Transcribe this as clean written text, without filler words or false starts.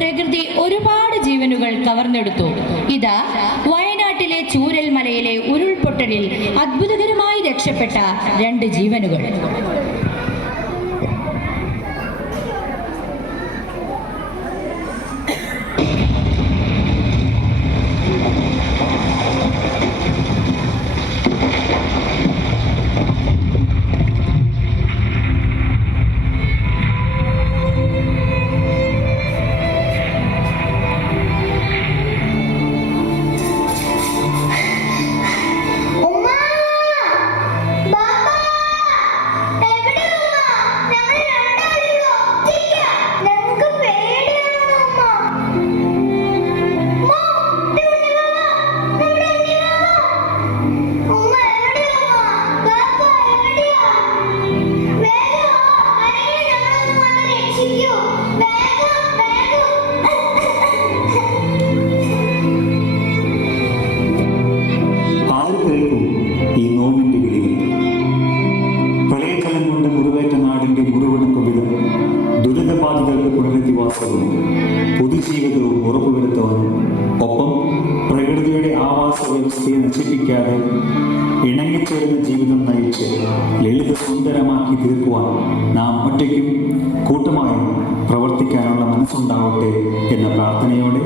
പ്രകൃതി ഒരുപാട് ജീവനുകൾ കവർന്നെടുത്തു. ഇതാ വയനാട്ടിലെ ചൂരൽമലയിലെ ഉരുൾപൊട്ടലിൽ അത്ഭുതകരമായി രക്ഷപ്പെട്ട 2 ജീവനുകൾ. പൊതുജീവിതവും ഉറപ്പുവരുത്തുവാനും ഒപ്പം പ്രകൃതിയുടെ ആവാസ വ്യവസ്ഥയെ നശിപ്പിക്കാതെ ഇണങ്ങിച്ചേർന്ന ജീവിതം നയിച്ച് ലളിത സുന്ദരമാക്കി തീർക്കുവാൻ നാം ഒറ്റയ്ക്കും കൂട്ടമായും പ്രവർത്തിക്കാനുള്ള മനസ്സുണ്ടാവട്ടെ എന്ന പ്രാർത്ഥനയോടെ